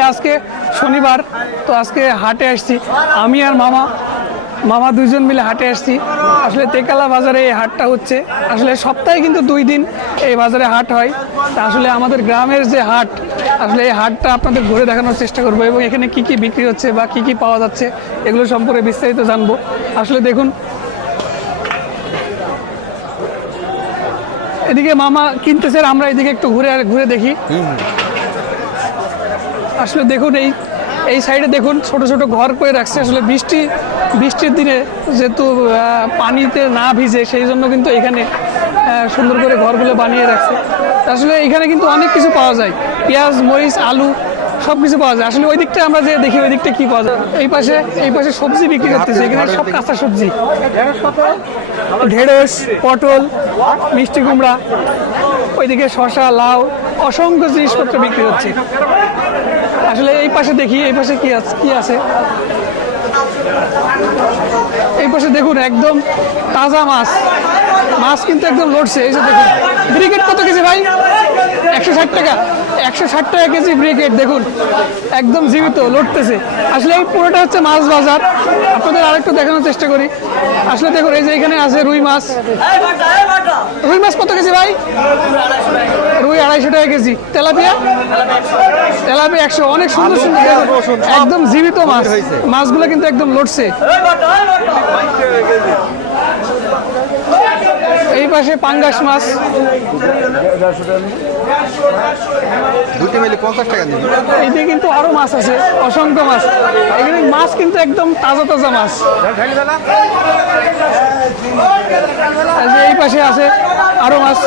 আসলে আজকে শনিবার, তো আজকে হাটে আসছি আমি আর মামা দুইজন মিলে হাটে আসছি। আসলে তেকালা বাজারে এই হাটটা হচ্ছে, আসলে সপ্তাহে কিন্তু 2 দিন এই বাজারে হাট হয়। তা আসলে আমাদের গ্রামের যে হাট, আসলে এই হাটটা আপনাদের ঘুরে দেখানোর চেষ্টা করবো এবং এখানে কি কি বিক্রি হচ্ছে বা কি কি পাওয়া যাচ্ছে এগুলো সম্পর্কে বিস্তারিত জানবো। আসলে দেখুন এদিকে মামা কিনতেছে, আমরা এদিকে একটু ঘুরে দেখি। আসলে দেখুন এই সাইডে দেখুন ছোট ছোট ঘর করে রাখছে। আসলে বৃষ্টির দিনে যেহেতু পানিতে না ভিজে সেই জন্য কিন্তু এখানে সুন্দর করে ঘরগুলো বানিয়ে রাখছে। আসলে এখানে কিন্তু অনেক কিছু পাওয়া যায়, পেঁয়াজ মরিচ আলু সব কিছু পাওয়া যায়। আসলে ওই দিকটা আমরা যে দেখি ওই দিকটা কি পাওয়া যায়। এই পাশে সবজি বিক্রি করতেছে, এখানে সব কাঁচা সবজি, ঢেঁড়স পটল মিষ্টি কুমড়া, ওইদিকে শসা লাউ অসংখ্য জিনিসপত্র বিক্রি হচ্ছে। আসলে এই পাশে দেখি এই পাশে কি আছে। এই পাশে দেখুন একদম তাজা মাছ কিন্তু একদম লড়ছে। এই যে দেখুন ব্রিকেট কত কেজি ভাই? 160 টাকা, 160 টাকা কেজি ব্রিকেট। দেখুন একদম জীবিত লড়তেছে। আসলে এই পুরোটা হচ্ছে মাছ বাজার। আপনাদের আরেকটু দেখানোর চেষ্টা করি। আসলে দেখুন এই যে এখানে আছে রুই মাছ কত কেজি ভাই? রুই 250 টাকা কেজি। তেলাপিয়া 100। অনেক সুন্দর একদম জীবিত মাছগুলো কিন্তু একদম লড়ছে। এই পাশে পাঙ্গাস মাছ দুটি মিলে 50 টাকা দিন। এইদিকে কিন্তু আরো মাছ আছে, অসংখ্য মাছ। এখানে মাছ কিন্তু একদম তাজা মাছ। এই পাশে আছে আরো মাছ।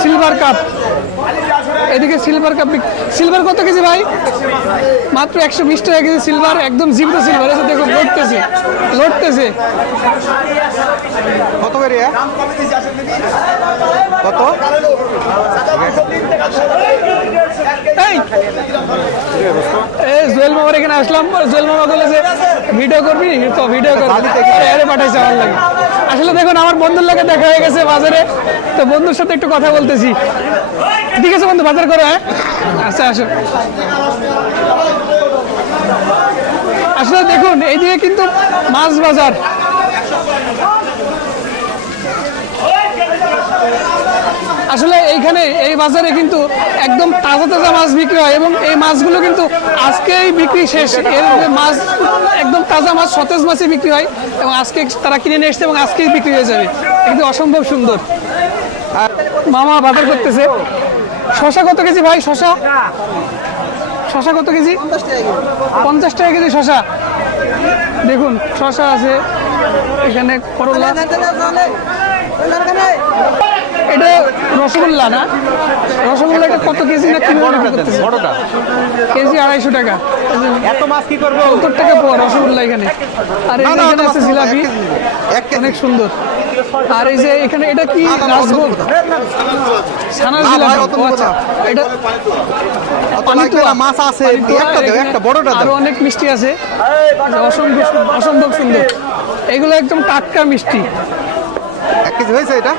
সিলভার কাপ, এদিকে সিলভার কত কেজি ভাই? মাত্র 120 টাকা কেজি সিলভার, একদম জীবিত সিলভার। এসে দেখুন লড়তেছে। কত করে কত? এই জুয়েল মামার এখানে আসলাম, জুয়েল মামা বলে যে ভিডিও করবি, তো ভিডিও করবি পাঠাইছে আমার লাগে। আসলে দেখুন আমার বন্ধুর লাগে দেখা হয়ে গেছে বাজারে, তো বন্ধুর সাথে একটু কথা বলতেছি। ঠিক আছে বন্ধু, বাজার করো। হ্যাঁ আচ্ছা আসো। আসলে দেখুন এইদিকে কিন্তু মাছ বাজার। আসলে এইখানে এই বাজারে কিন্তু একদম তাজা মাছ বিক্রি হয় এবং এই মাছগুলো কিন্তু আজকেই বিক্রি শেষ। এর মাছ একদম তাজা মাছ, সতেজ মাছই বিক্রি হয় এবং আজকে তারা কিনে নিয়ে এসছে এবং আজকেই বিক্রি হয়ে যাবে। কিন্তু অসম্ভব সুন্দর। আর মামা বাজার করতেছে। শসা কত কেজি ভাই? শসা কত কেজি? 50 টাকা কেজি শসা। দেখুন শসা আছে এখানে, করলা। এটা রসগোল্লা না? রসগোল্লাটা কত কেজি না কিলো? কেজি 250 টাকা। এত মাছ কি করবো? 70 টাকা পোয়া রসগোল্লা এখানে। আর এখানে আছে জিলাপি, অনেক সুন্দর। আর এই যে এখানে এটা কি রাজভোগ, ছানার জিলাপি। আচ্ছা এটা মাছ আছে, একটা বড়টা আরো অনেক মিষ্টি আছে, অসম্ভব সুন্দর। এগুলো একদম টাটকা মিষ্টি। 1 কেজি হয়েছে এটা।